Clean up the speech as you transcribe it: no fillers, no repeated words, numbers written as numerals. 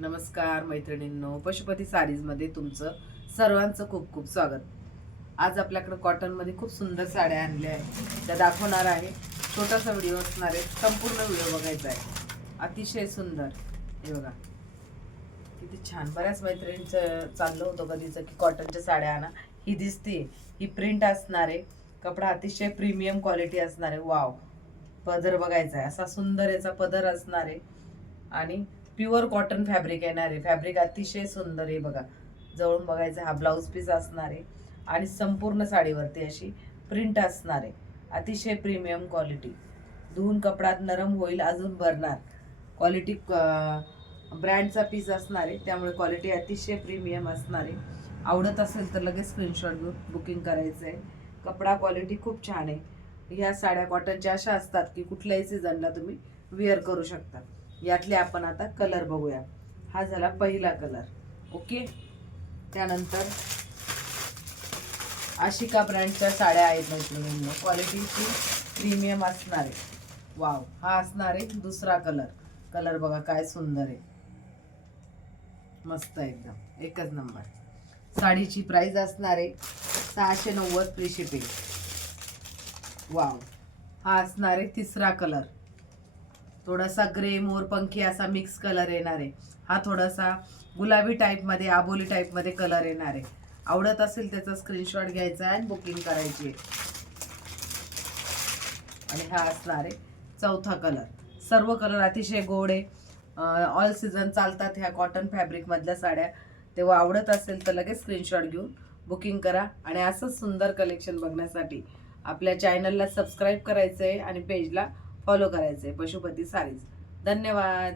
नमस्कार मैत्रिणींनो, पशुपती साडीजमध्ये तुमचं सर्वांचं खूप खूप स्वागत. आज आपल्याकडे कॉटनमध्ये खूप सुंदर साड्या आणल्या आहेत, त्या दाखवणार आहे. छोटासा व्हिडिओ असणार आहे, संपूर्ण व्हिडिओ बघायचा आहे. अतिशय सुंदर. हे बघा किती छान. बऱ्याच मैत्रिणींचं चाललं होतं कधीचं की कॉटनच्या साड्या आणा. ही दिसते, ही प्रिंट असणार आहे. कपडा अतिशय प्रीमियम क्वालिटी असणार आहे. वाव, पदर बघायचा आहे, असा सुंदर याचा पदर असणार आहे आणि प्युअर कॉटन फॅब्रिक येणार आहे. फॅब्रिक अतिशय सुंदर आहे बघा, जवळून बघायचं. हा ब्लाऊज पीस असणार आहे आणि संपूर्ण साडीवरती अशी प्रिंट असणार आहे. अतिशय प्रीमियम क्वालिटी. धुवून कपड्यात नरम होईल, अजून भरणार. क्वालिटी ब्रँडचा पीस असणार आहे, त्यामुळे क्वालिटी अतिशय प्रीमियम असणार आहे. आवडत असेल तर लगेच स्क्रीनशॉट घेऊन बुकिंग करायचं आहे. कपडा क्वालिटी खूप छान आहे. ह्या साड्या कॉटनच्या अशा असतात की कुठल्याही सीझनला तुम्ही वेअर करू शकता. यातले आपण आता कलर बघूया. हा झाला पहिला कलर. ओके, त्यानंतर आशिका ब्रँडच्या साड्या आहेत मैत्रिणींनो, क्वालिटीची प्रीमियम असणार आहे. वाव, हा असणार आहे दुसरा कलर. कलर बघा काय सुंदर आहे, मस्त एकदम, एकच नंबर. साडीची प्राइस असणार आहे 690 फ्री शिपिंग. वाव, हा असणार आहे तिसरा कलर. थोडासा ग्रे मोरपंखी असा मिक्स कलर येणार आहे. हा थोडासा गुलाबी टाईपमध्ये, आबोली टाईपमध्ये कलर येणार आहे. आवडत असेल त्याचा स्क्रीनशॉट घ्यायचा आणि बुकिंग करायची. आणि हा असणार आहे चौथा कलर. सर्व कलर अतिशय गोड आहे. ऑल सीझन चालतात ह्या कॉटन फॅब्रिकमधल्या साड्या. तेव्हा आवडत असेल तर लगेच स्क्रीनशॉट घेऊन बुकिंग करा. आणि असंच सुंदर कलेक्शन बघण्यासाठी आपल्या चॅनलला सबस्क्राईब करायचं आहे आणि पेजला फॉलो करायचं आहे, पशुपती साडीज. धन्यवाद.